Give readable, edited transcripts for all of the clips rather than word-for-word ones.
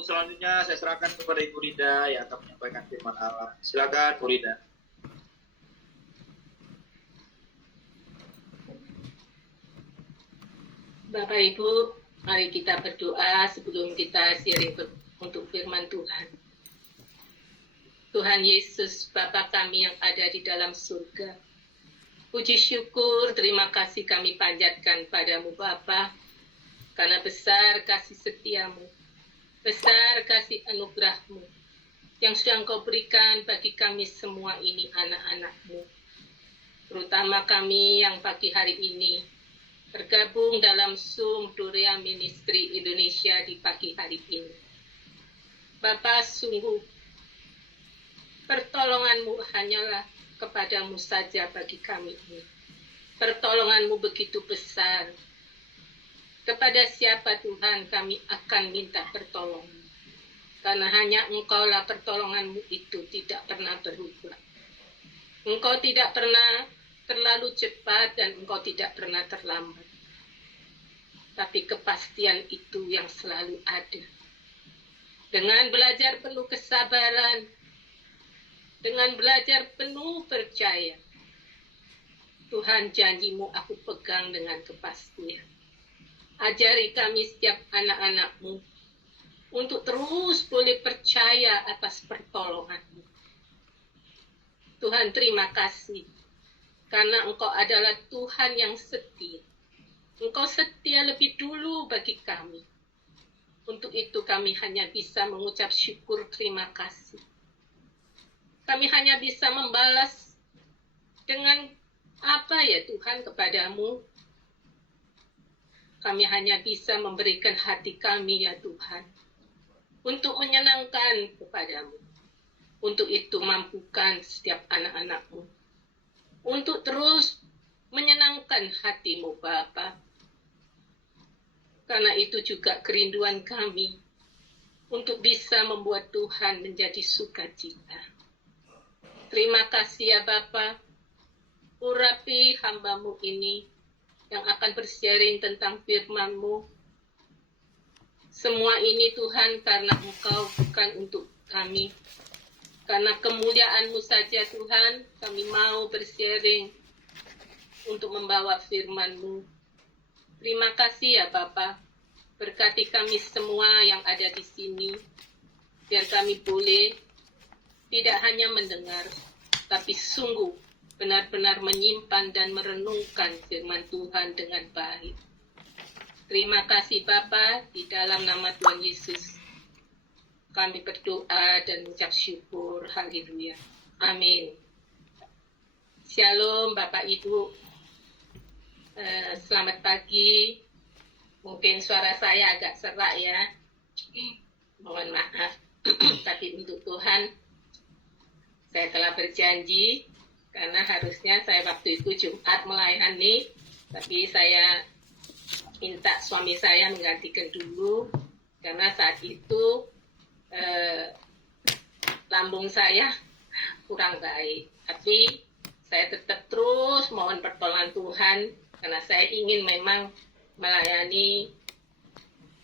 waktu selanjutnya saya serahkan kepada Ibu Rida yang akan menyampaikan firman Allah. Silakan Bu Rida. Bapak Ibu, mari kita berdoa sebelum kita sharing untuk firman Tuhan. Tuhan Yesus, Bapa kami yang ada di dalam surga, puji syukur, terima kasih kami panjatkan padamu Bapa, karena besar kasih setiamu, besar kasih anugerahmu, yang sudah Engkau berikan bagi kami semua ini anak-anakmu. Terutama kami yang pagi hari ini bergabung dalam Zoom Dorea Ministry Indonesia di pagi hari ini. Bapa, sungguh pertolonganmu hanyalah kepadamu saja bagi kami ini. Pertolonganmu begitu besar. Kepada siapa Tuhan kami akan minta pertolongan. Karena hanya Engkaulah pertolonganmu itu tidak pernah berubah. Engkau tidak pernah terlalu cepat dan Engkau tidak pernah terlambat. Tapi kepastian itu yang selalu ada. Dengan belajar penuh kesabaran, dengan belajar penuh percaya, Tuhan, janjimu aku pegang dengan kepastian. Ajari kami setiap anak-anakmu untuk terus boleh percaya atas pertolonganmu. Tuhan, terima kasih. Karena Engkau adalah Tuhan yang setia. Engkau setia lebih dulu bagi kami. Untuk itu kami hanya bisa mengucap syukur terima kasih. Kami hanya bisa membalas dengan apa ya Tuhan kepadamu. Kami hanya bisa memberikan hati kami ya Tuhan. Untuk menyenangkan kepadamu. Untuk itu mampukan setiap anak-anakmu. Untuk terus menyenangkan hatimu Bapa. Karena itu juga kerinduan kami. Untuk bisa membuat Tuhan menjadi sukacita. Terima kasih ya Bapa. Urapi hamba-Mu ini yang akan bersharing tentang firman-Mu. Semua ini Tuhan karena Engkau bukan untuk kami. Karena kemuliaan-Mu saja Tuhan, kami mau bersharing untuk membawa firman-Mu. Terima kasih ya Bapa. Berkati kami semua yang ada di sini. Biar kami boleh tidak hanya mendengar, tapi sungguh benar-benar menyimpan dan merenungkan firman Tuhan dengan baik. Terima kasih Bapa, di dalam nama Tuhan Yesus. Kami berdoa dan mengucap syukur. Haleluya. Amin. Shalom Bapak Ibu. Selamat pagi. Mungkin suara saya agak serak ya. Mohon maaf. Tapi untuk Tuhan, saya telah berjanji. Karena harusnya saya waktu itu Jumat melayani. Tapi saya minta suami saya menggantikan dulu. Karena saat itu lambung saya kurang baik. Tapi saya tetap terus mohon pertolongan Tuhan. Karena saya ingin memang melayani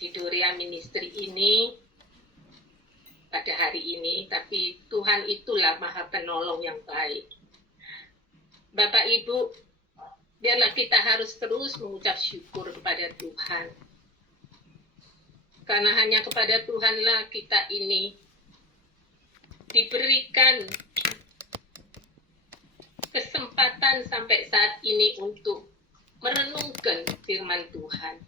di Dorea Ministry ini pada hari ini. Tapi Tuhan itulah Maha Penolong yang baik. Bapak Ibu, biarlah kita harus terus mengucap syukur kepada Tuhan. Karena hanya kepada Tuhanlah kita ini diberikan kesempatan sampai saat ini untuk merenungkan firman Tuhan.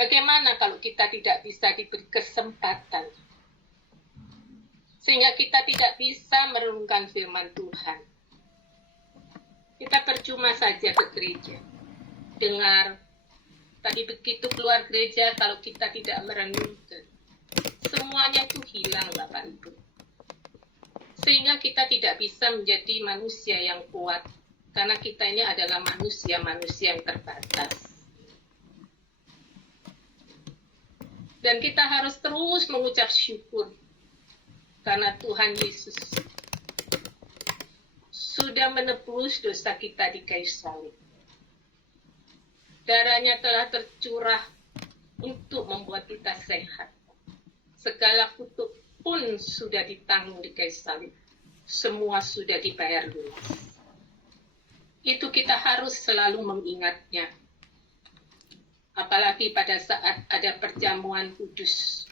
Bagaimana kalau kita tidak bisa diberi kesempatan? Sehingga kita tidak bisa merenungkan firman Tuhan. Kita percuma saja ke gereja. Dengar. Tapi begitu keluar gereja, kalau kita tidak merenungkan, semuanya itu hilang, Bapak Ibu. Sehingga kita tidak bisa menjadi manusia yang kuat. Karena kita ini adalah manusia-manusia yang terbatas. Dan kita harus terus mengucap syukur. Karena Tuhan Yesus sudah menebus dosa kita di kayu salib. Darahnya telah tercurah untuk membuat kita sehat. Segala kutuk pun sudah ditanggung di kayu salib. Semua sudah dibayar lunas. Itu kita harus selalu mengingatnya. Apalagi pada saat ada perjamuan kudus.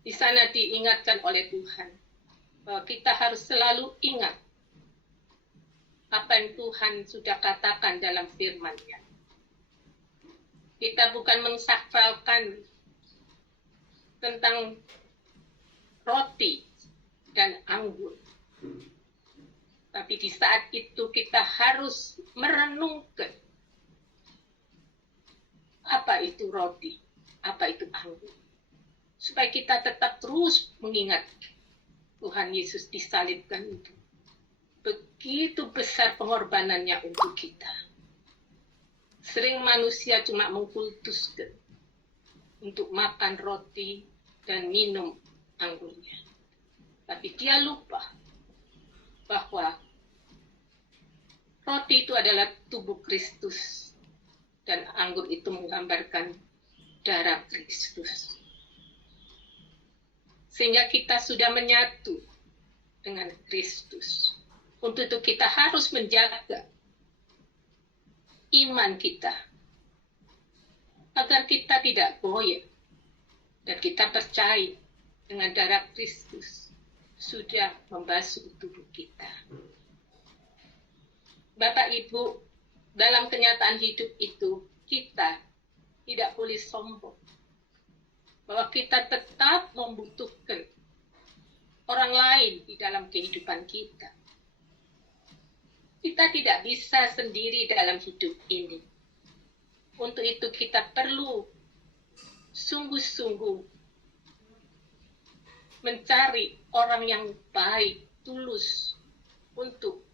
Di sana diingatkan oleh Tuhan bahwa kita harus selalu ingat apa yang Tuhan sudah katakan dalam firman-Nya. Kita bukan mensakralkan tentang roti dan anggur. Tapi di saat itu kita harus merenungkan apa itu roti, apa itu anggur. Supaya kita tetap terus mengingat Tuhan Yesus disalibkan itu. Begitu besar pengorbanannya untuk kita. Sering manusia cuma mengkultuskan untuk makan roti dan minum anggurnya. Tapi dia lupa bahwa roti itu adalah tubuh Kristus dan anggur itu menggambarkan darah Kristus. Sehingga kita sudah menyatu dengan Kristus. Untuk itu kita harus menjaga iman kita agar kita tidak goyah dan kita percaya dengan darah Kristus sudah membasuh tubuh kita. Bapak Ibu, dalam kenyataan hidup itu kita tidak boleh sombong bahwa kita tetap membutuhkan orang lain di dalam kehidupan kita. Kita tidak bisa sendiri dalam hidup ini. Untuk itu kita perlu sungguh-sungguh mencari orang yang baik, tulus untuk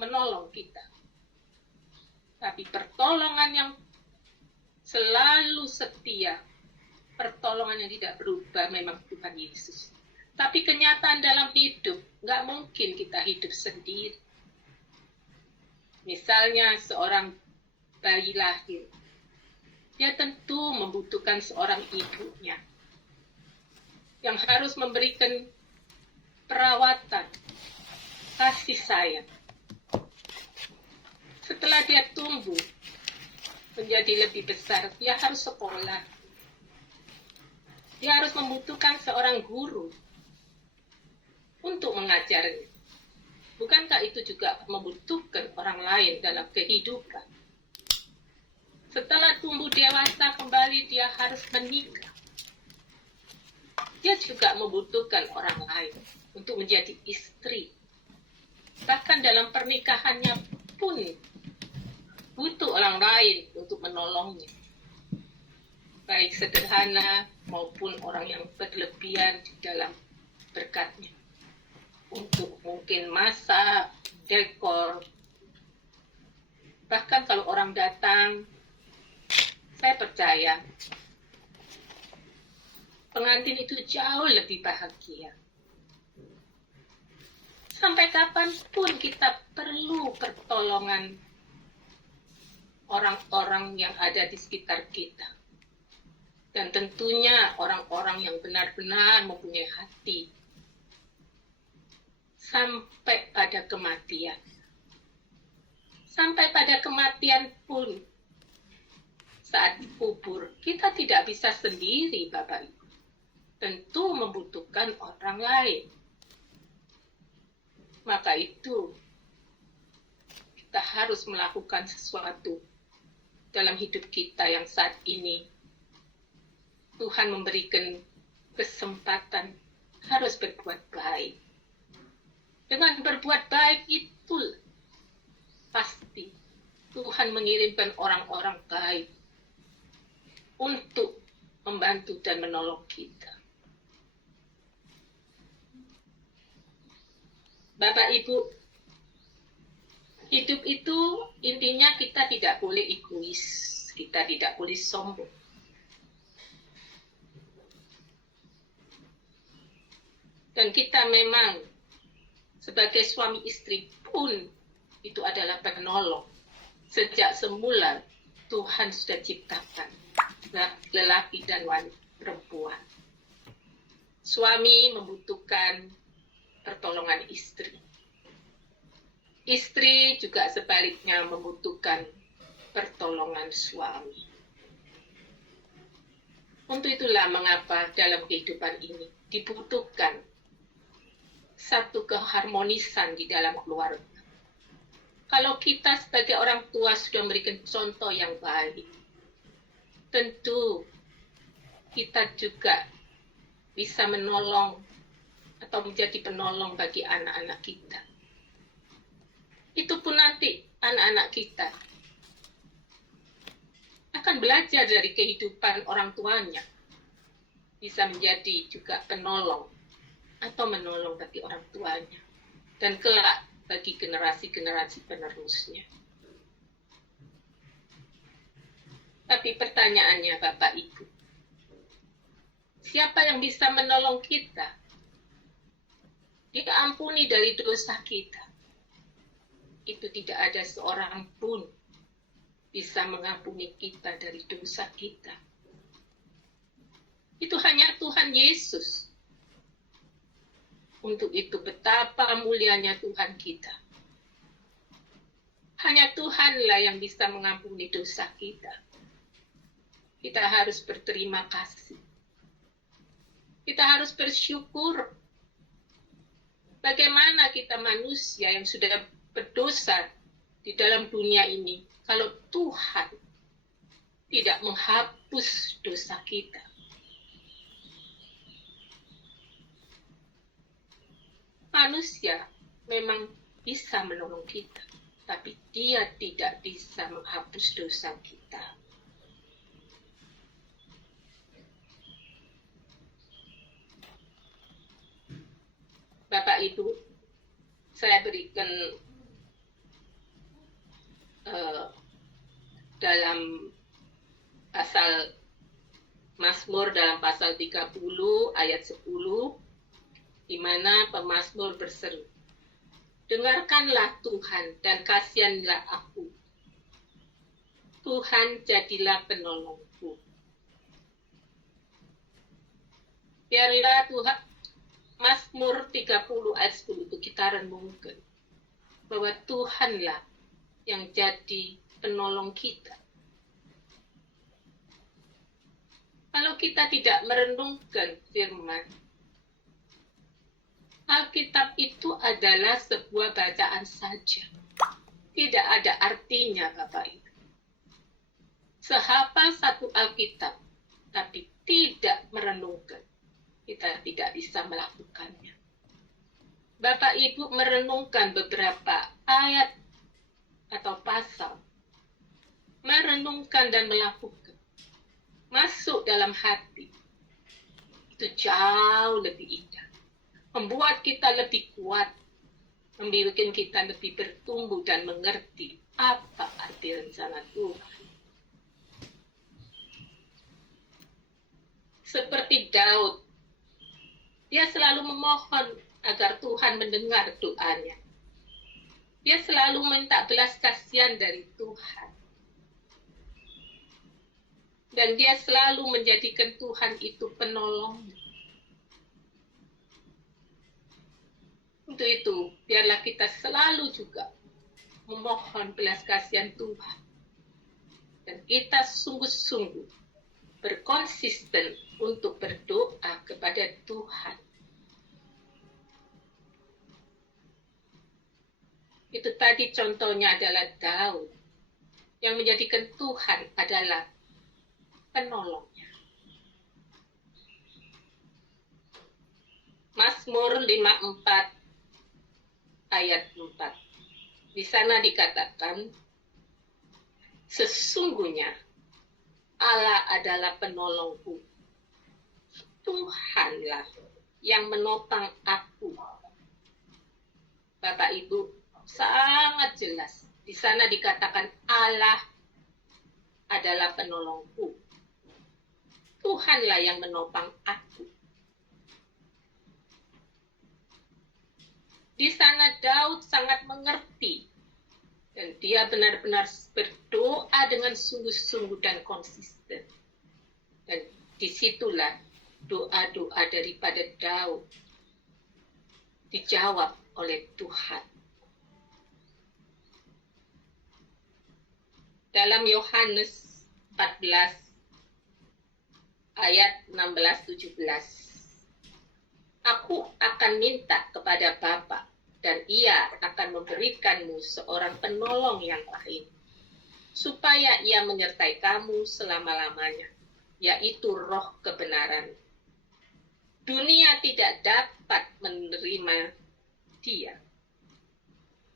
menolong kita. Tapi pertolongan yang selalu setia, pertolongan yang tidak berubah memang Tuhan Yesus. Tapi kenyataan dalam hidup, nggak mungkin kita hidup sendiri. Misalnya seorang bayi lahir, dia tentu membutuhkan seorang ibunya yang harus memberikan perawatan, kasih sayang. Setelah dia tumbuh menjadi lebih besar, dia harus sekolah. Dia harus membutuhkan seorang guru untuk mengajarnya. Bukankah itu juga membutuhkan orang lain dalam kehidupan? Setelah tumbuh dewasa kembali, dia harus menikah. Dia juga membutuhkan orang lain untuk menjadi istri. Bahkan dalam pernikahannya pun butuh orang lain untuk menolongnya. Baik sederhana maupun orang yang berlebihan di dalam berkatnya. Untuk mungkin masak, dekor. Bahkan kalau orang datang, saya percaya pengantin itu jauh lebih bahagia. Sampai kapanpun kita perlu pertolongan orang-orang yang ada di sekitar kita. Dan tentunya orang-orang yang benar-benar mempunyai hati. Sampai pada kematian. Sampai pada kematian pun, saat dikubur, kita tidak bisa sendiri, Bapak Ibu. Tentu membutuhkan orang lain. Maka itu, kita harus melakukan sesuatu dalam hidup kita yang saat ini. Tuhan memberikan kesempatan harus berbuat baik. Dengan berbuat baik itu pasti Tuhan mengirimkan orang-orang baik untuk membantu dan menolong kita. Bapak Ibu, hidup itu intinya kita tidak boleh egois, kita tidak boleh sombong. Dan kita memang sebagai suami istri pun itu adalah penolong. Sejak semula Tuhan sudah ciptakan lelaki dan perempuan. Suami membutuhkan pertolongan istri. Istri juga sebaliknya membutuhkan pertolongan suami. Untuk itulah mengapa dalam kehidupan ini dibutuhkan satu keharmonisan di dalam keluarga. Kalau kita sebagai orang tua sudah memberikan contoh yang baik, tentu kita juga bisa menolong atau menjadi penolong bagi anak-anak kita. Itu pun nanti anak-anak kita akan belajar dari kehidupan orang tuanya, bisa menjadi juga penolong atau menolong bagi orang tuanya, dan kelak bagi generasi-generasi penerusnya. Tapi pertanyaannya Bapak Ibu, siapa yang bisa menolong kita? Diampuni dari dosa kita. Itu tidak ada seorang pun bisa mengampuni kita dari dosa kita. Itu hanya Tuhan Yesus. Untuk itu betapa mulianya Tuhan kita. Hanya Tuhanlah yang bisa mengampuni dosa kita. Kita harus berterima kasih. Kita harus bersyukur. Bagaimana kita manusia yang sudah berdosa di dalam dunia ini, kalau Tuhan tidak menghapus dosa kita. Manusia memang bisa menolong kita, tapi dia tidak bisa menghapus dosa kita. Bapak Ibu, saya berikan dalam pasal Mazmur dalam pasal 30 ayat 10, di mana pemazmur berseru, "Dengarkanlah Tuhan dan kasihanlah aku. Tuhan jadilah penolongku." Biarlah Tuhan, Mazmur 30 ayat 10 itu kita renungkan bahwa Tuhanlah yang jadi penolong kita. Kalau kita tidak merenungkan firman, Alkitab itu adalah sebuah bacaan saja. Tidak ada artinya, Bapak Ibu. Sehafal satu Alkitab, tapi tidak merenungkan, kita tidak bisa melakukannya. Bapak Ibu merenungkan beberapa ayat atau pasal, merenungkan dan melakukan, masuk dalam hati, itu jauh lebih indah, membuat kita lebih kuat, membuat kita lebih bertumbuh dan mengerti apa arti rencana Tuhan. Seperti Daud, dia selalu memohon agar Tuhan mendengar doanya. Dia selalu minta belas kasihan dari Tuhan. Dan dia selalu menjadikan Tuhan itu penolong. Untuk itu, biarlah kita selalu juga memohon belas kasihan Tuhan. Dan kita sungguh-sungguh berkonsisten untuk berdoa kepada Tuhan. Itu tadi contohnya adalah Daud, yang menjadikan Tuhan adalah penolongnya. Mazmur 54 ayat 4. Di sana dikatakan, "Sesungguhnya Allah adalah penolongku. Tuhanlah yang menopang aku." Bapak Ibu, sangat jelas. Di sana dikatakan Allah adalah penolongku. Tuhanlah yang menopang aku. Di sana Daud sangat mengerti. Dan dia benar-benar berdoa dengan sungguh-sungguh dan konsisten. Dan disitulah doa-doa daripada Daud dijawab oleh Tuhan. Dalam Yohanes 14 ayat 16-17. Aku akan minta kepada Bapa, dan ia akan memberikanmu seorang penolong yang lain, supaya ia menyertai kamu selama-lamanya, yaitu Roh kebenaran. Dunia tidak dapat menerima dia,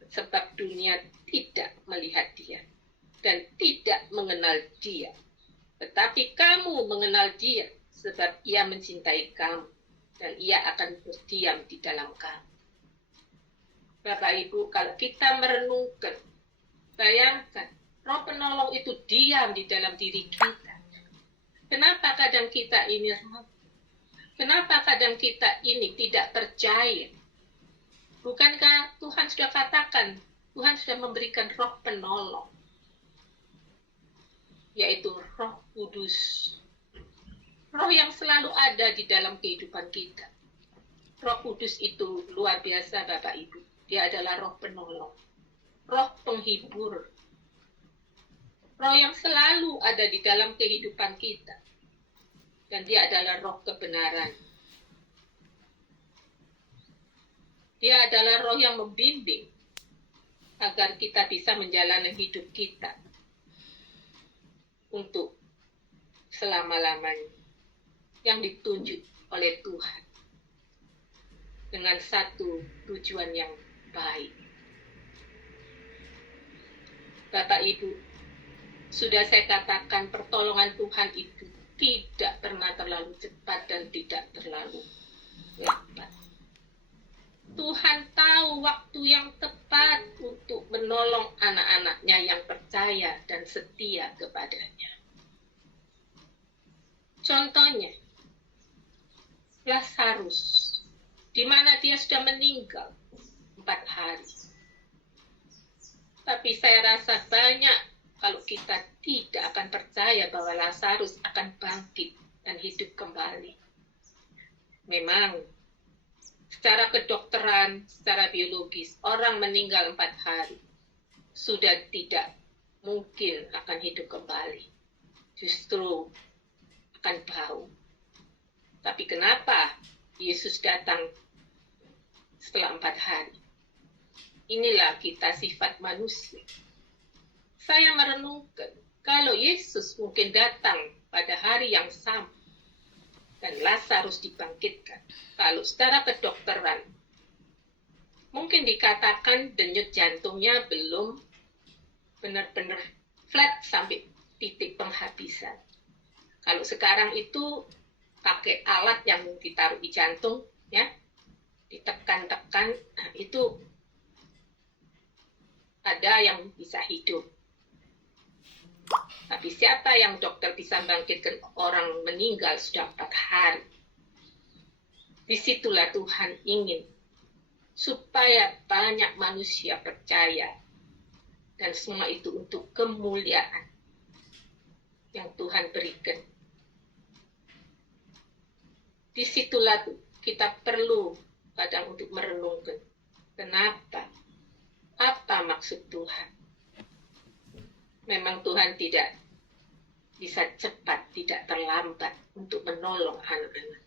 sebab dunia tidak melihat dia dan tidak mengenal dia. Tetapi kamu mengenal dia, sebab ia mencintai kamu, dan ia akan berdiam di dalam kamu. Bapak Ibu, kalau kita merenungkan, bayangkan, Roh penolong itu diam di dalam diri kita. Kenapa kadang kita ini ragu? Kenapa kadang kita ini tidak percaya? Bukankah Tuhan sudah katakan, Tuhan sudah memberikan Roh penolong, yaitu Roh Kudus. Roh yang selalu ada di dalam kehidupan kita. Roh Kudus itu luar biasa, Bapak Ibu. Dia adalah Roh penolong, Roh penghibur, Roh yang selalu ada di dalam kehidupan kita. Dan dia adalah Roh kebenaran. Dia adalah Roh yang membimbing agar kita bisa menjalani hidup kita untuk selama-lamanya, yang ditunjuk oleh Tuhan dengan satu tujuan yang baik. Bapak Ibu, sudah saya katakan pertolongan Tuhan itu tidak pernah terlalu cepat dan tidak terlalu lambat. Tuhan tahu waktu yang tepat untuk menolong anak-anaknya yang percaya dan setia kepadanya. Contohnya, Lazarus, di mana dia sudah meninggal 4 hari. Tapi saya rasa banyak kalau kita tidak akan percaya bahwa Lazarus akan bangkit dan hidup kembali. Memang, secara kedokteran, secara biologis, orang meninggal 4 hari sudah tidak mungkin akan hidup kembali. Justru akan bau. Tapi kenapa Yesus datang setelah 4 hari? Inilah kita sifat manusia. Saya merenungkan, kalau Yesus mungkin datang pada hari yang sama, dan Lazarus dibangkitkan, kalau secara kedokteran, mungkin dikatakan denyut jantungnya belum benar-benar flat sampai titik penghabisan. Kalau sekarang itu pakai alat yang ditaruh di jantung, ya, ditekan-tekan, nah itu ada yang bisa hidup. Tapi siapa yang dokter bisa bangkitkan orang meninggal sudah 4 hari? Disitulah Tuhan ingin supaya banyak manusia percaya, dan semua itu untuk kemuliaan yang Tuhan berikan. Disitulah kita perlu kadang untuk merenungkan, kenapa? Apa maksud Tuhan? Memang Tuhan tidak bisa cepat, tidak terlambat untuk menolong anak-anak.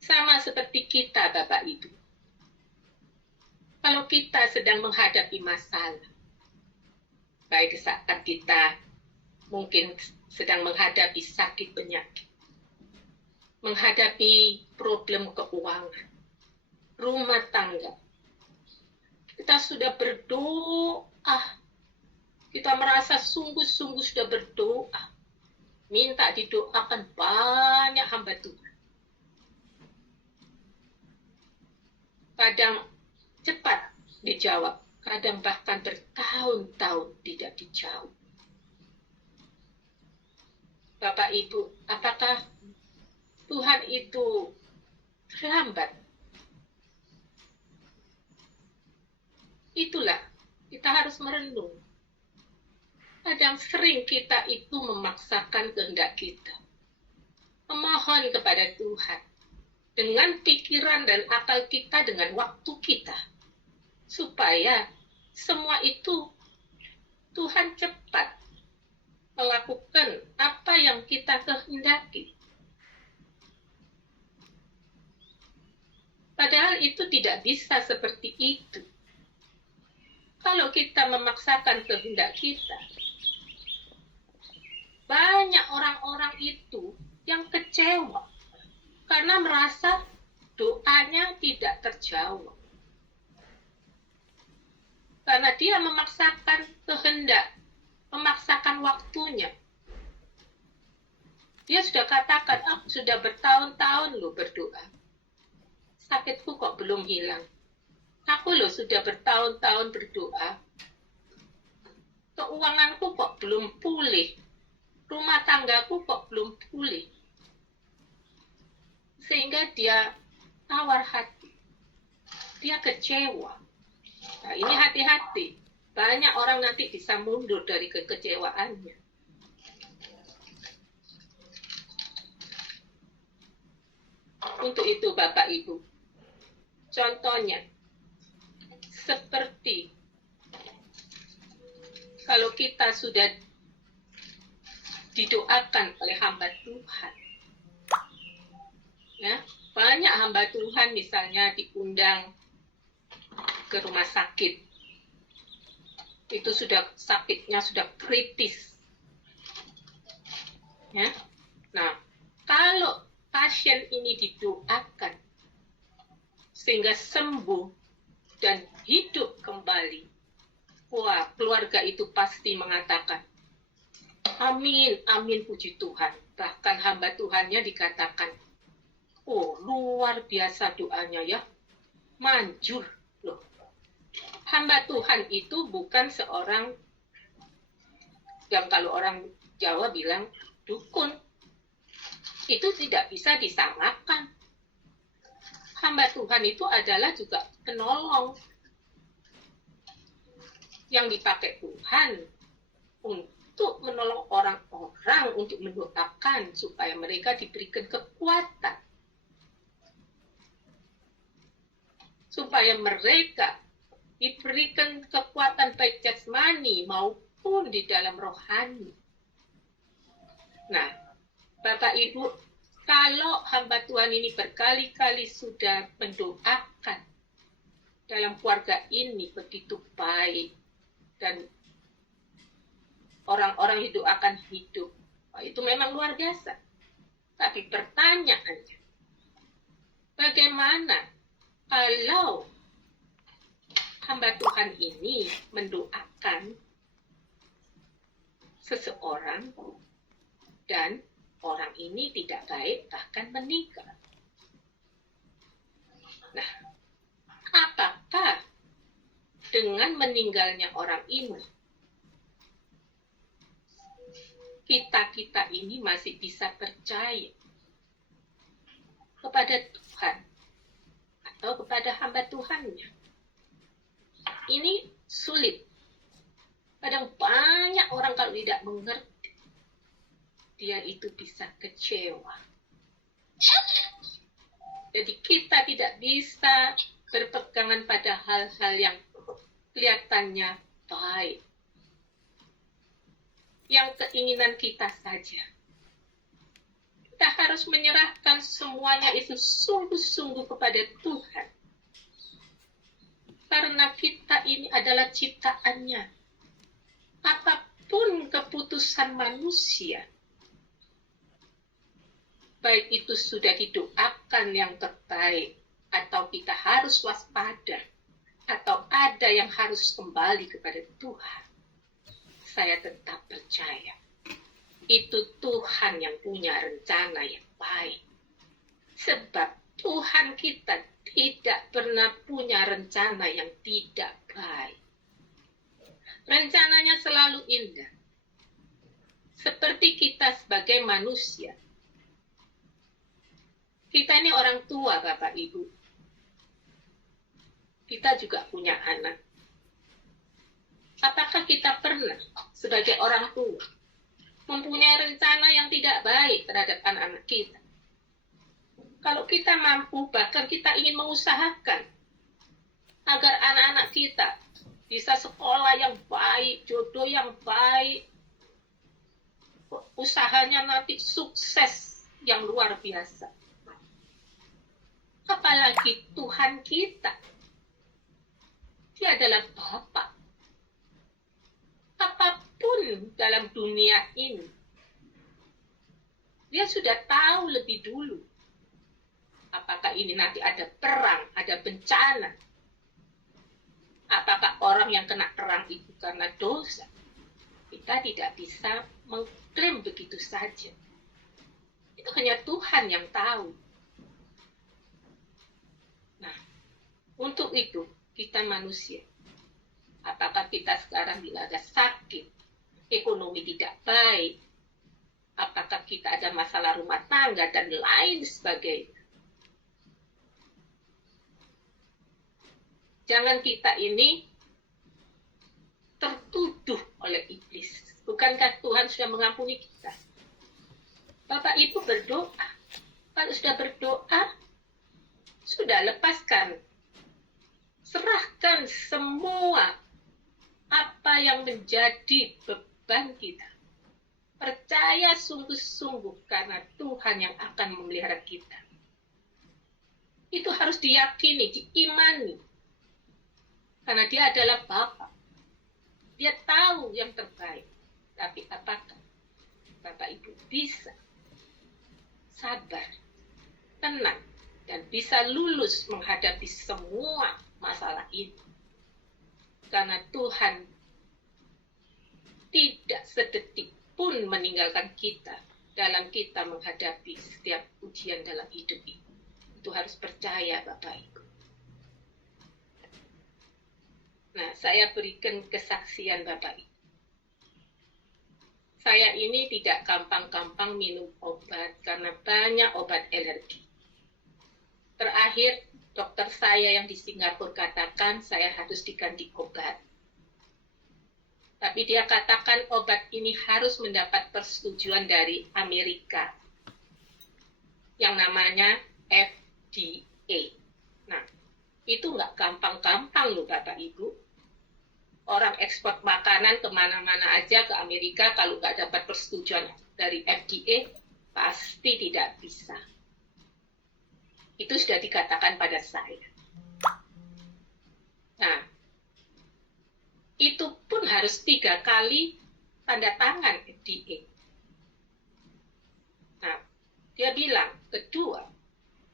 Sama seperti kita, Bapak Ibu. Kalau kita sedang menghadapi masalah, baik saat kita mungkin sedang menghadapi sakit penyakit, menghadapi problem keuangan, rumah tangga, kita sudah berdoa, kita merasa sungguh-sungguh sudah berdoa, minta didoakan banyak hamba Tuhan. Kadang cepat dijawab, kadang bahkan bertahun-tahun tidak dijawab. Bapak Ibu, apakah Tuhan itu terlambat? Itulah, kita harus merenung. Kadang sering kita itu memaksakan kehendak kita. Memohon kepada Tuhan. Dengan pikiran dan akal kita, dengan waktu kita. Supaya semua itu Tuhan cepat melakukan apa yang kita kehendaki. Padahal itu tidak bisa seperti itu. Kalau kita memaksakan kehendak kita, banyak orang-orang itu yang kecewa karena merasa doanya tidak terjawab. Karena dia memaksakan kehendak, memaksakan waktunya. Dia sudah katakan, aku sudah bertahun-tahun loh berdoa. Sakitku kok belum hilang. Aku loh sudah bertahun-tahun berdoa. Keuanganku kok belum pulih. Rumah tanggaku kok belum pulih. Sehingga dia tawar hati. Dia kecewa. Nah, ini hati-hati. Banyak orang nanti bisa mundur dari kekecewaannya. Untuk itu Bapak Ibu, contohnya seperti kalau kita sudah didoakan oleh hamba Tuhan, ya, banyak hamba Tuhan misalnya diundang ke rumah sakit, itu sudah sakitnya sudah kritis, ya. Nah, kalau pasien ini didoakan sehingga sembuh dan hidup kembali, wah, keluarga itu pasti mengatakan, amin, amin, puji Tuhan. Bahkan hamba Tuhannya dikatakan, oh, luar biasa doanya ya, manjur loh. Hamba Tuhan itu bukan seorang yang kalau orang Jawa bilang dukun. Itu tidak bisa disamakan. Hamba Tuhan itu adalah juga penolong yang dipakai Tuhan untuk menolong orang-orang, untuk mendoakan supaya mereka diberikan kekuatan. Supaya mereka diberikan kekuatan baik jasmani maupun di dalam rohani. Nah, Bapak Ibu, kalau hamba Tuhan ini berkali-kali sudah mendoakan dalam keluarga ini begitu baik dan orang-orang didoakan hidup, itu memang luar biasa. Tapi pertanyaannya, bagaimana kalau hamba Tuhan ini mendoakan seseorang dan orang ini tidak baik, bahkan meninggal? Nah, apakah dengan meninggalnya orang ini, kita ini masih bisa percaya kepada Tuhan atau kepada hamba Tuhannya? Ini sulit. Kadang banyak orang kalau tidak mengerti, dia itu bisa kecewa. Jadi kita tidak bisa berpegangan pada hal-hal yang kelihatannya baik, yang keinginan kita saja. Kita harus menyerahkan semuanya itu sungguh-sungguh kepada Tuhan. Karena kita ini adalah ciptaannya. Apapun keputusan manusia, baik itu sudah didoakan yang terbaik, atau kita harus waspada, atau ada yang harus kembali kepada Tuhan, saya tetap percaya itu Tuhan yang punya rencana yang baik. Sebab Tuhan kita tidak pernah punya rencana yang tidak baik. Rencananya selalu indah. Seperti kita sebagai manusia. Kita ini orang tua, Bapak Ibu. Kita juga punya anak. Apakah kita pernah sebagai orang tua mempunyai rencana yang tidak baik terhadap anak-anak kita? Kalau kita mampu, bahkan kita ingin mengusahakan agar anak-anak kita bisa sekolah yang baik, jodoh yang baik, usahanya nanti sukses yang luar biasa. Apalagi Tuhan kita, Dia adalah Bapa. Apapun dalam dunia ini, Dia sudah tahu lebih dulu. Apakah ini nanti ada perang, ada bencana? Apakah orang yang kena perang itu karena dosa? Kita tidak bisa mengklaim begitu saja. Itu hanya Tuhan yang tahu. Nah, untuk itu kita manusia. Apakah kita sekarang bila ada sakit, ekonomi tidak baik, apakah kita ada masalah rumah tangga dan lain sebagainya. Jangan kita ini tertuduh oleh iblis. Bukankah Tuhan sudah mengampuni kita? Bapak Ibu berdoa. Kalau sudah berdoa, sudah lepaskan. Serahkan semua apa yang menjadi beban kita. Percaya sungguh-sungguh karena Tuhan yang akan memelihara kita. Itu harus diyakini, diimani. Karena Dia adalah Bapa. Dia tahu yang terbaik. Tapi apakah Bapak Ibu bisa sabar, tenang, dan bisa lulus menghadapi semua masalah ini? Karena Tuhan tidak sedetik pun meninggalkan kita dalam kita menghadapi setiap ujian dalam hidup ini. Itu harus percaya Bapak Ibu. Nah, saya berikan kesaksian Bapak Ibu. Saya ini tidak gampang-gampang minum obat karena banyak obat alergi. Terakhir, dokter saya yang di Singapura katakan saya harus diganti obat. Tapi dia katakan obat ini harus mendapat persetujuan dari Amerika yang namanya FDA. Nah, itu nggak gampang-gampang loh Bapak Ibu. Orang ekspor makanan kemana-mana aja ke Amerika, kalau nggak dapat persetujuan dari FDA, pasti tidak bisa. Itu sudah dikatakan pada saya. Nah, itu pun harus 3 kali tanda tangan FDA. Nah, dia bilang, kedua,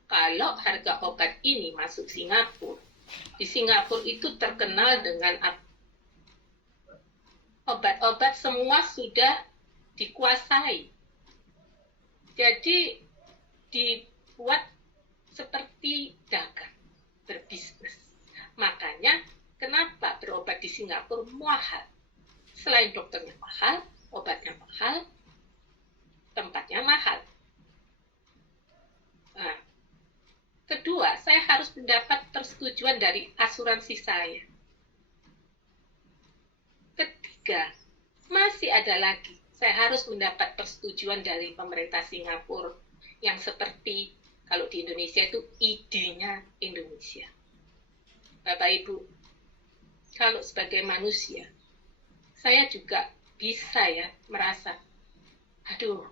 kalau harga obat ini masuk Singapura, di Singapura itu terkenal dengan obat-obat semua sudah dikuasai. Jadi dibuat seperti dagang, berbisnis. Makanya kenapa berobat di Singapura mahal? Selain dokternya mahal, obatnya mahal, tempatnya mahal. Nah, kedua, saya harus mendapat persetujuan dari asuransi saya. Ketiga, masih ada lagi. Saya harus mendapat persetujuan dari pemerintah Singapura yang seperti kalau di Indonesia itu ID-nya Indonesia. Bapak Ibu, kalau sebagai manusia, saya juga bisa ya merasa, aduh,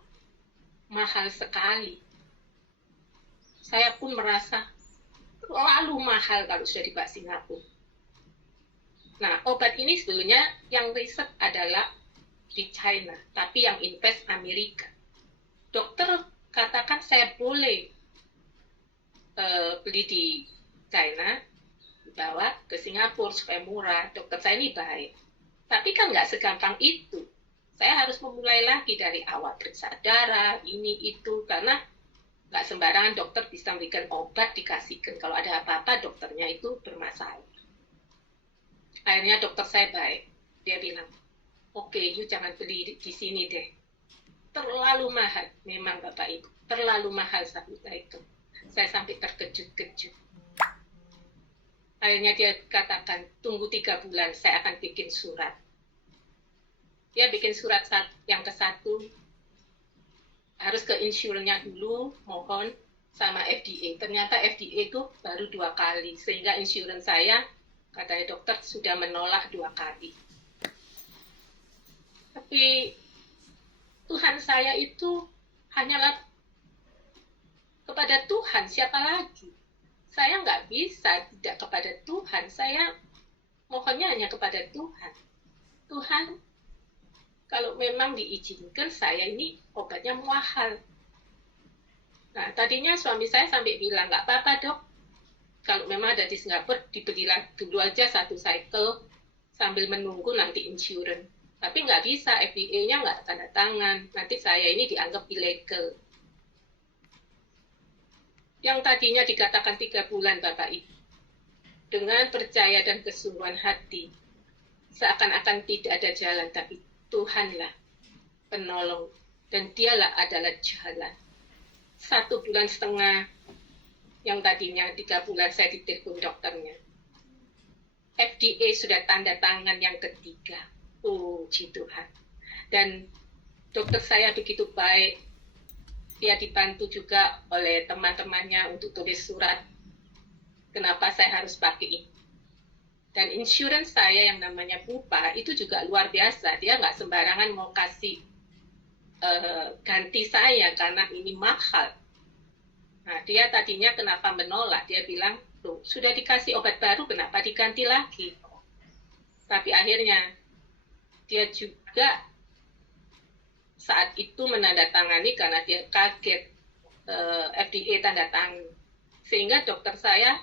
mahal sekali. Saya pun merasa terlalu mahal kalau sudah dibawa Singapura. Nah, obat ini sebetulnya yang riset adalah di China, tapi yang invest Amerika. Dokter katakan saya boleh beli di China, dibawa ke Singapura supaya murah. Dokter saya ini baik. Tapi kan nggak segampang itu. Saya harus memulai lagi dari awal, periksa darah, ini, itu, karena nggak sembarangan dokter bisa memberikan obat dikasihkan. Kalau ada apa-apa, dokternya itu bermasalah. Akhirnya dokter saya baik. Dia bilang, oke, you jangan beli di sini deh. Terlalu mahal. Memang Bapak Ibu, terlalu mahal saat itu. Saya sampai terkejut-kejut. Akhirnya dia katakan, tunggu 3 bulan, saya akan bikin surat. Dia bikin surat yang ke-1, harus ke insurance-nya dulu, mohon, sama FDA. Ternyata FDA itu baru 2 kali, sehingga insurance saya, katanya dokter, sudah menolak 2 kali. Tapi Tuhan saya itu hanyalah kepada Tuhan, siapa lagi? Saya nggak bisa tidak kepada Tuhan, saya mohonnya hanya kepada Tuhan. Tuhan, kalau memang diizinkan, saya ini obatnya mahal. Nah, tadinya suami saya sampai bilang, nggak apa-apa dok, kalau memang ada di Singapura, dibelilah dulu aja 1 cycle, sambil menunggu nanti insurance. Tapi nggak bisa, FDA-nya nggak tanda tangan, nanti saya ini dianggap ilegal. Yang tadinya dikatakan 3 bulan Bapak Ibu, dengan percaya dan kesungguhan hati, seakan-akan tidak ada jalan, tapi Tuhanlah penolong, dan dialah adalah jalan. 1,5 bulan yang tadinya 3 bulan saya ditelepon dokternya, FDA sudah tanda tangan yang ketiga. Puji Tuhan. Dan dokter saya begitu baik, dia dibantu juga oleh teman-temannya untuk tulis surat kenapa saya harus pakai ini. Dan insurance saya yang namanya Bupa itu juga luar biasa, dia nggak sembarangan mau kasih ganti saya karena ini mahal. Nah, dia tadinya kenapa menolak, dia bilang, loh, sudah dikasih obat baru, kenapa diganti lagi? Tapi akhirnya dia juga saat itu menandatangani karena dia kaget FDA tanda tangan. Sehingga dokter saya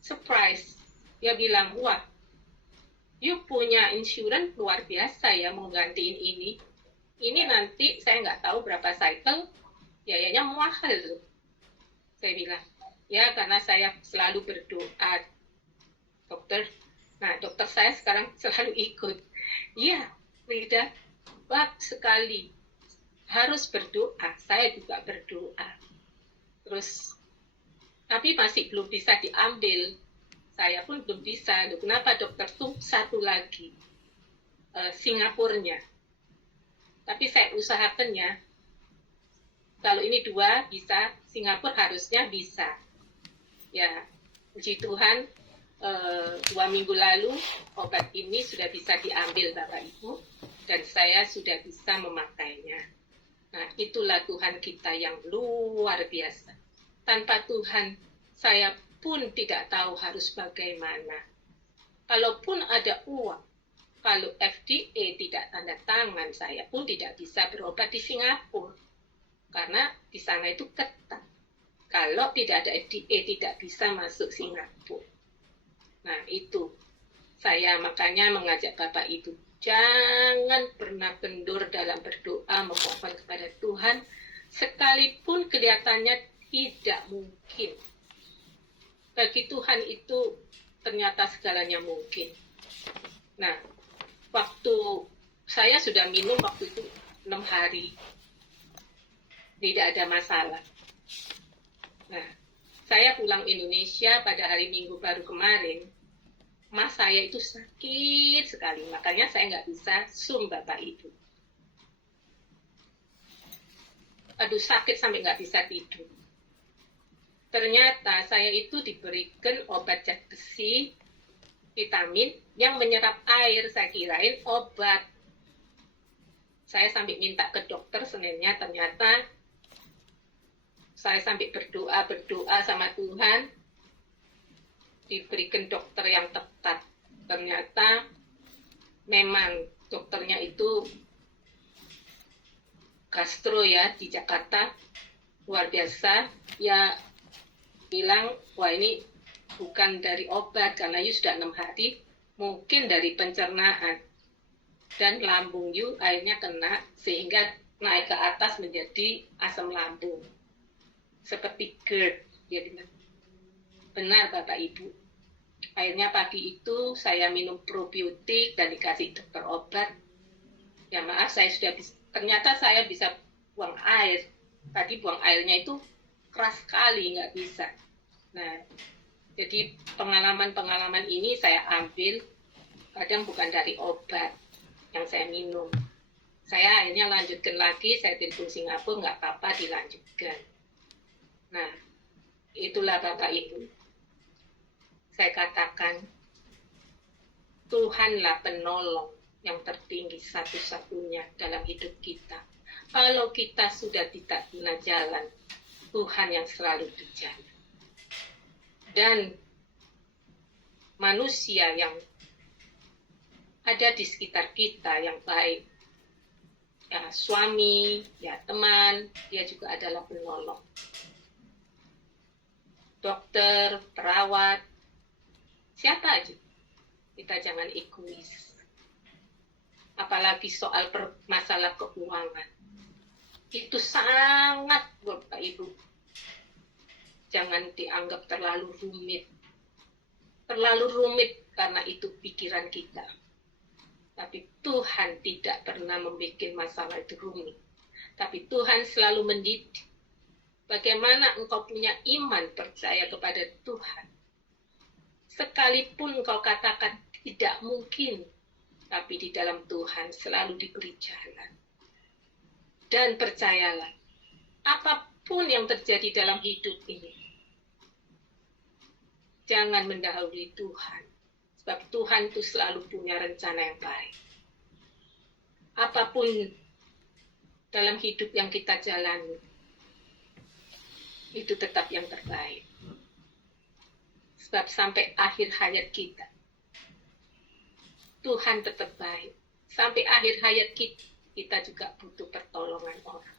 surprise. Dia bilang, wah, you punya insurance luar biasa ya mau gantiin ini. Ini nanti saya nggak tahu berapa cycle, biayanya mahal loh. Saya bilang, ya karena saya selalu berdoa, dokter. Nah, dokter saya sekarang selalu ikut. Iya, Frida, bagus sekali. Harus berdoa. Saya juga berdoa. Terus, tapi masih belum bisa diambil. Saya pun belum bisa. Loh, kenapa dokter tuh 1 lagi? Singapurnya. Tapi saya usahakannya. Kalau ini 2 bisa, Singapura harusnya bisa. Ya, puji Tuhan, 2 minggu lalu obat ini sudah bisa diambil Bapak Ibu, dan saya sudah bisa memakainya. Nah, itulah Tuhan kita yang luar biasa. Tanpa Tuhan, saya pun tidak tahu harus bagaimana. Kalaupun ada uang, kalau FDA tidak tanda tangan, saya pun tidak bisa berobat di Singapura. Karena di sana itu ketat. Kalau tidak ada FDA, tidak bisa masuk Singapura. Nah, itu saya makanya mengajak Bapak Ibu, jangan pernah kendur dalam berdoa memohon kepada Tuhan, sekalipun kelihatannya tidak mungkin. Bagi Tuhan itu ternyata segalanya mungkin. Nah, waktu saya sudah minum waktu itu 6 hari, tidak ada masalah. Nah, saya pulang Indonesia pada hari Minggu baru kemarin, mas saya itu sakit sekali, makanya saya nggak bisa Zoom Bapak Ibu. Aduh, sakit sampai nggak bisa tidur. Ternyata saya itu diberikan obat zat besi, vitamin, yang menyerap air, saya kirain obat. Saya sampai minta ke dokter Seninnya, ternyata saya sampai berdoa sama Tuhan, diberikan dokter yang tepat. Ternyata memang dokternya itu gastro ya di Jakarta, luar biasa. Ya bilang, wah ini bukan dari obat karena you sudah 6 hari, mungkin dari pencernaan. Dan lambung you akhirnya kena sehingga naik ke atas menjadi asam lambung. Seperti GERD, dia bilang. Benar Bapak Ibu. Akhirnya pagi itu saya minum probiotik dan dikasih dokter obat. Ya maaf, saya sudah ternyata saya bisa buang air. Tadi buang airnya itu keras sekali, nggak bisa. Nah, jadi pengalaman-pengalaman ini saya ambil, kadang bukan dari obat, yang saya minum. Saya akhirnya lanjutkan lagi, saya telepon Singapura, nggak apa-apa dilanjutkan. Nah, itulah Bapak Ibu. Saya katakan, Tuhanlah penolong yang tertinggi satu-satunya dalam hidup kita. Kalau kita sudah tidak guna jalan, Tuhan yang selalu berjalan. Dan manusia yang ada di sekitar kita yang baik, ya suami, ya teman, dia juga adalah penolong. Dokter, perawat, siapa aja. Kita jangan egois. Apalagi soal masalah keuangan. Itu sangat, Bapak Ibu. Jangan dianggap terlalu rumit. Terlalu rumit karena itu pikiran kita. Tapi Tuhan tidak pernah membuat masalah itu rumit. Tapi Tuhan selalu mendidik. Bagaimana engkau punya iman percaya kepada Tuhan. Sekalipun engkau katakan tidak mungkin. Tapi di dalam Tuhan selalu diberi jalan. Dan percayalah. Apapun yang terjadi dalam hidup ini. Jangan mendahului Tuhan. Sebab Tuhan itu selalu punya rencana yang baik. Apapun dalam hidup yang kita jalani, itu tetap yang terbaik. Sebab sampai akhir hayat kita, Tuhan tetap baik. Sampai akhir hayat kita juga butuh pertolongan orang.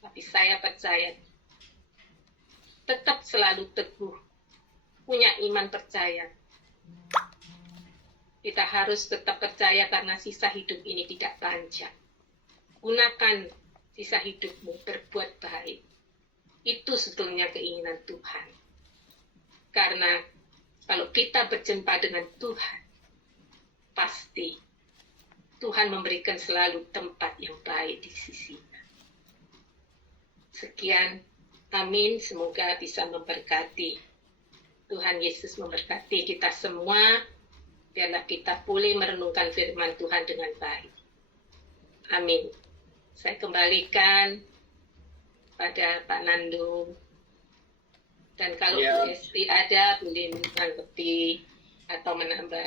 Tapi saya percaya, tetap selalu teguh, punya iman percaya. Kita harus tetap percaya karena sisa hidup ini tidak panjang. Gunakan sisa hidupmu berbuat baik. Itu sebetulnya keinginan Tuhan. Karena kalau kita berjumpa dengan Tuhan, pasti Tuhan memberikan selalu tempat yang baik di sisinya. Sekian, amin. Semoga bisa memberkati. Tuhan Yesus memberkati kita semua. Biarlah kita boleh merenungkan firman Tuhan dengan baik. Amin. Saya kembalikan pada Pak Nandung. Dan kalau Bu Esti ada, boleh menanggapi atau menambah.